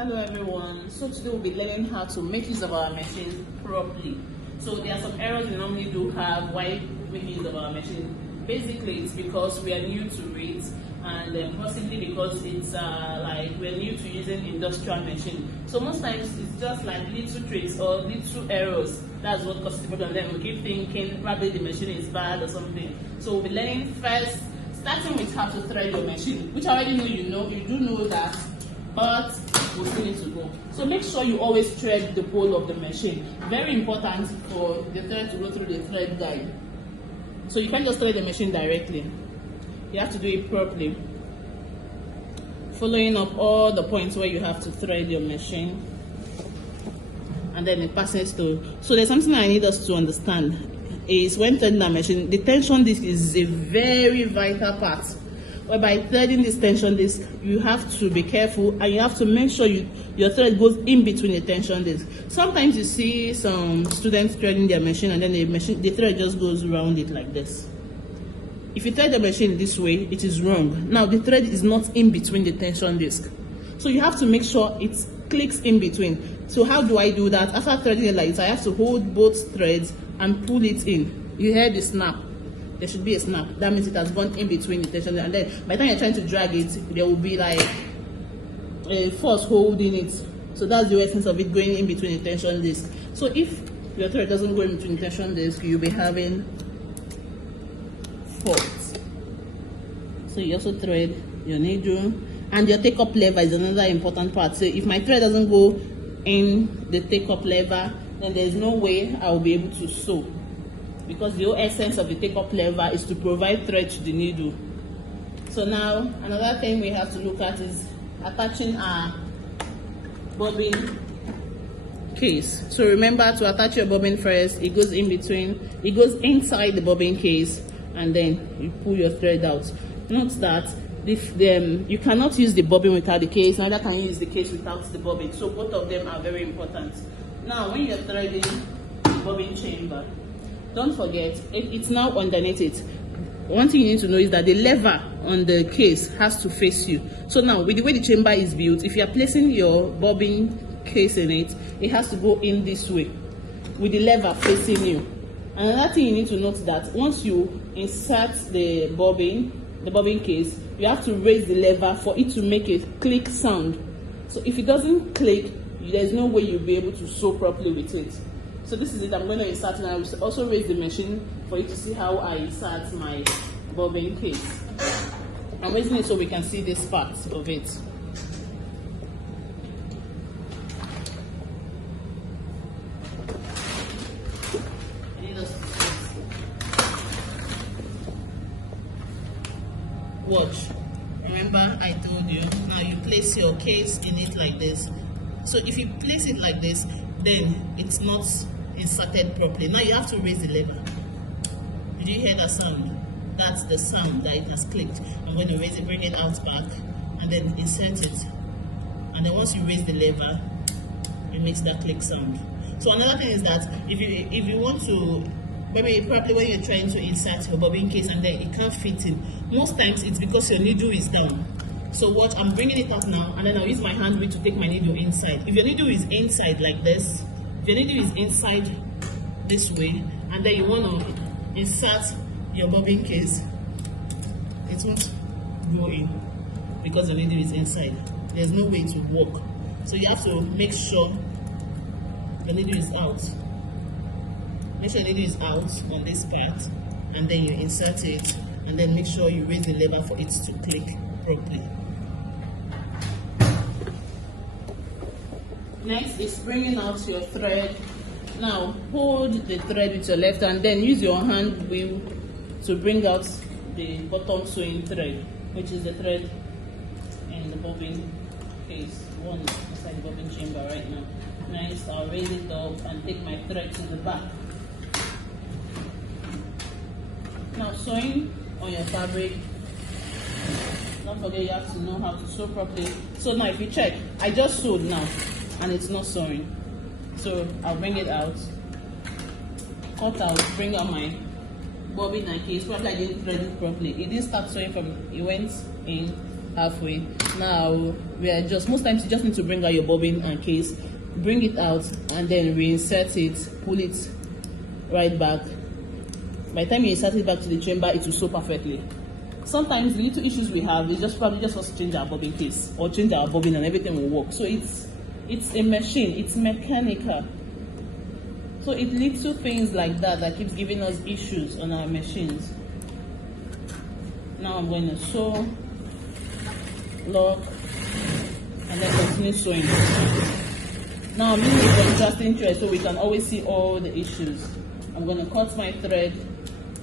Hello everyone. So today we'll be learning how to make use of our machine properly. So there are some errors we normally do have while making use of our machine. Basically it's because we are new to it, and possibly because it's like we're new to using industrial machine. So most times it's just like little tricks or little errors. That's what causes the problem. Then we keep thinking probably the machine is bad or something. So we'll be learning first, starting with how to thread your machine, which I already know you do know that, but we still need to go. So make sure you always thread the pole of the machine. Very important for the thread to go through the thread guide. So you can't just thread the machine directly. You have to do it properly, following up all the points where you have to thread your machine, and then it passes to. So there's something I need us to understand is when threading our machine, the tension disc is a very vital part. Whereby threading this tension disc, you have to be careful and you have to make sure your thread goes in between the tension disc. Sometimes you see some students threading their machine and then the thread just goes around it like this. If you thread the machine this way, it is wrong. Now the thread is not in between the tension disc. So you have to make sure it clicks in between. So how do I do that? After threading it like this, I have to hold both threads and pull it in. You hear the snap. There should be a snap. That means it has gone in between the tension, and then by the time you're trying to drag it, there will be like a force holding it. So that's the essence of it going in between the tension disc. So if your thread doesn't go in between the tension disc, you'll be having faults. So you also thread your needle, and your take-up lever is another important part. So if my thread doesn't go in the take-up lever, then there's no way I will be able to sew, because the whole essence of the take-up lever is to provide thread to the needle. So now another thing we have to look at is attaching our bobbin case. So remember to attach your bobbin first. It goes inside the bobbin case, and then you pull your thread out. Note that you cannot use the bobbin without the case, neither can you use the case without the bobbin. So both of them are very important. Now when you're threading the bobbin chamber, don't forget, if it's now underneath it, one thing you need to know is that the lever on the case has to face you. So now with the way the chamber is built, if you are placing your bobbin case in it, it has to go in this way with the lever facing you. Another thing you need to note that once you insert the bobbin case, you have to raise the lever for it to make a click sound. So if it doesn't click, there's no way you'll be able to sew properly with it. So this is it. I'm going to insert, and I will also raise the machine for you to see how I insert my bobbin case. I'm raising it so we can see this part of it. Watch. Remember I told you, now you place your case in it like this. So if you place it like this, then it's not inserted properly. Now you have to raise the lever. Did you hear that sound? That's the sound that it has clicked. I'm going to raise it, bring it out back, and then insert it. And then once you raise the lever, it makes that click sound. So another thing is that if you want to, maybe probably when you're trying to insert your bobbin case and then it can't fit in, most times it's because your needle is down. So watch, I'm bringing it up now, and then I'll use my hand wheel to take my needle inside. If your needle is inside like this, if your needle is inside this way, and then you want to insert your bobbin case, it won't go in because the needle is inside. There's no way to work. So you have to make sure the needle is out. Make sure the needle is out on this part, and then you insert it, and then make sure you raise the lever for it to click properly. Next is bringing out your thread. Now hold the thread with your left hand, then use your hand wheel to bring out the bottom sewing thread, which is the thread in the bobbin case, one inside the bobbin chamber right now. Next, I'll raise it up and take my thread to the back. Now sewing on your fabric, don't forget you have to know how to sew properly. So now if you check, I just sewed now and it's not sewing. So I'll bring it out, cut out, bring out my bobbin and case. Probably I didn't thread it properly. It didn't start sewing from, it went in halfway. Now we adjust. Most times you just need to bring out your bobbin and case, bring it out, and then reinsert it, pull it right back. By the time you insert it back to the chamber, it will sew perfectly. Sometimes the little issues we have is probably just us change our bobbin case or change our bobbin and everything will work. So it's a machine, it's mechanical. So it leads to things like that keeps giving us issues on our machines. Now I'm going to sew, lock, and then continue sewing. Now I'm using the contrasting thread so we can always see all the issues. I'm going to cut my thread.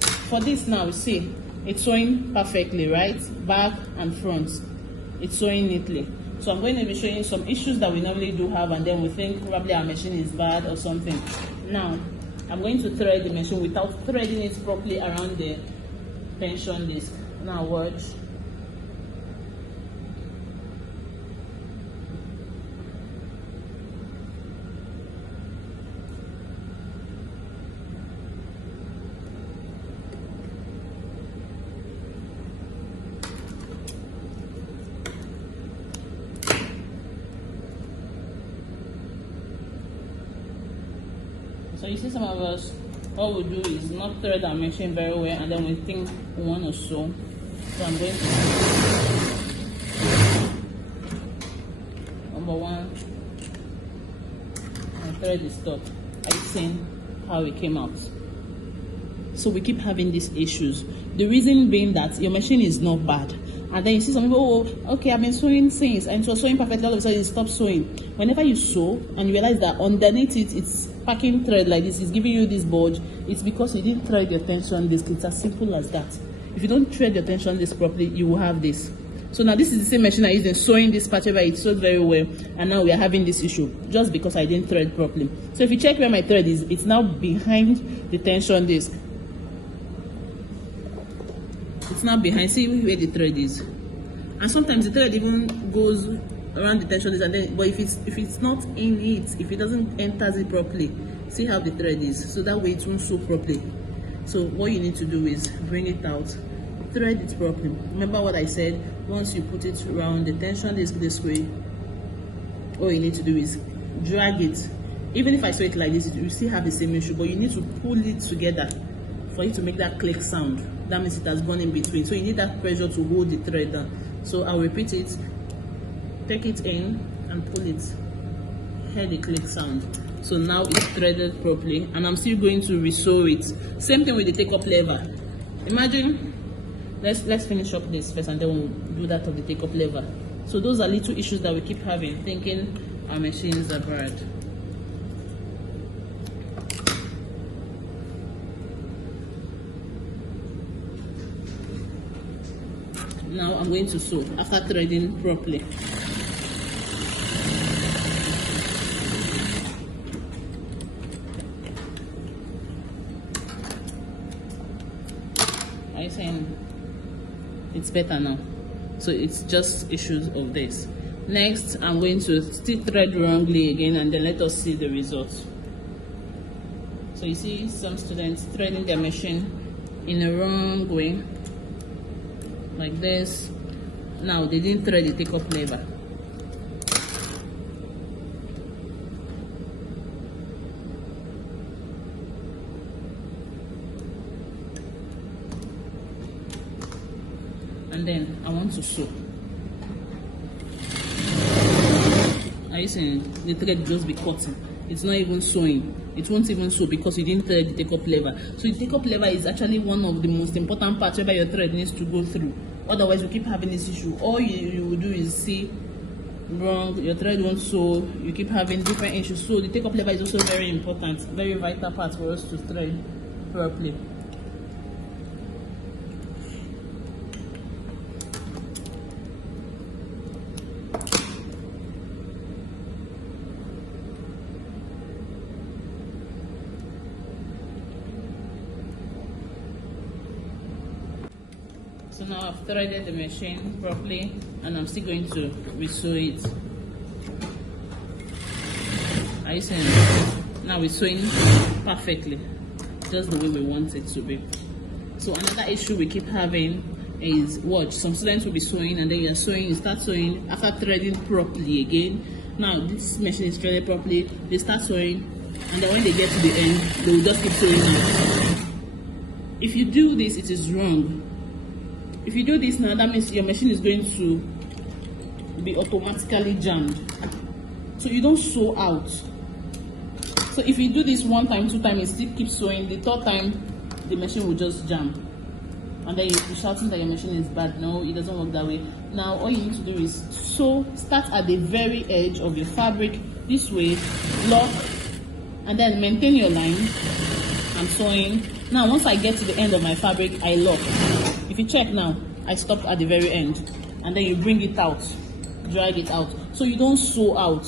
For this now, you see, it's sewing perfectly, right? Back and front. It's sewing neatly. So I'm going to be showing you some issues that we normally do have, and then we think probably our machine is bad or something. Now, I'm going to thread the machine without threading it properly around the tension disc. Now watch. So you see some of us, what we do is not thread our machine very well, and then we think we want to sew. So I'm going to number one, my thread is stuck. Are you seeing how it came out? So we keep having these issues. The reason being that your machine is not bad. And then you see some people, oh, okay, I've been sewing since, and it was sewing perfectly, all of a sudden it stops sewing. Whenever you sew and you realize that underneath it, it's packing thread like this, it's giving you this bulge, it's because you didn't thread your tension disc. It's as simple as that. If you don't thread your tension disc properly, you will have this. So now this is the same machine I used in sewing this part where it sewed very well, and now we are having this issue just because I didn't thread properly. So if you check where my thread is, it's now behind the tension disc. It's not behind. See where the thread is, and sometimes the thread even goes around the tension disc, and then but if it's not in it, if it doesn't enter it properly, see how the thread is, so that way it won't sew properly. So what you need to do is bring it out, thread it properly. Remember what I said, once you put it around the tension disc this way, all you need to do is drag it. Even if I sew it like this, you still have the same issue, but you need to pull it together for it to make that click sound. That means it has gone in between, so you need that pressure to hold the thread down. So I'll repeat it. Take it in and pull it. Hear the click sound. So now it's threaded properly, and I'm still going to re-sew it. Same thing with the take-up lever. Imagine, let's finish up this first, and then we'll do that of the take-up lever. So those are little issues that we keep having, thinking our machines are bad. Now I'm going to sew after threading properly. Are you saying it's better now? So it's just issues of this. Next, I'm going to still thread wrongly again, and then let us see the results. So you see some students threading their machine in a wrong way, like this. Now they didn't thread the take-up lever. And then I want to sew. Are you seeing the thread just be cutting? It's not even sewing. It won't even sew because you didn't thread the take-up lever. So the take-up lever is actually one of the most important parts where your thread needs to go through. Otherwise, you keep having this issue. All you will do is see wrong, your thread won't sew, you keep having different issues. So the take-up lever is also very important, very vital part for us to thread properly. So now I've threaded the machine properly, and I'm still going to re-sew it. Are you seeing it? Now we're sewing perfectly, just the way we want it to be. So another issue we keep having is watch. Some students will be sewing and then you're sewing, you start sewing after threading properly again. Now this machine is threaded properly, they start sewing, and then when they get to the end, they will just keep sewing out. If you do this, it is wrong. If you do this now, that means your machine is going to be automatically jammed. So you don't sew out. So if you do this 1 time, 2 times, it still keeps sewing. The 3rd time, the machine will just jam. And then you'll be shouting that your machine is bad. No, it doesn't work that way. Now all you need to do is sew. Start at the very edge of your fabric this way, lock, and then maintain your line. I'm sewing. Now once I get to the end of my fabric, I lock. If you check now, I stopped at the very end, and then you bring it out, drag it out. So you don't sew out.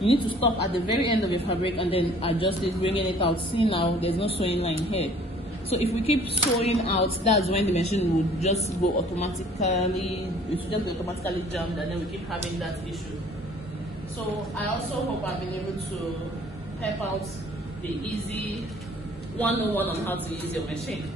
You need to stop at the very end of your fabric and then adjust it, bringing it out. See now, there's no sewing line here. So if we keep sewing out, that's when the machine will just go automatically, it will just be automatically jammed, and then we keep having that issue. So I also hope I've been able to help out the easy 101 on how to use your machine.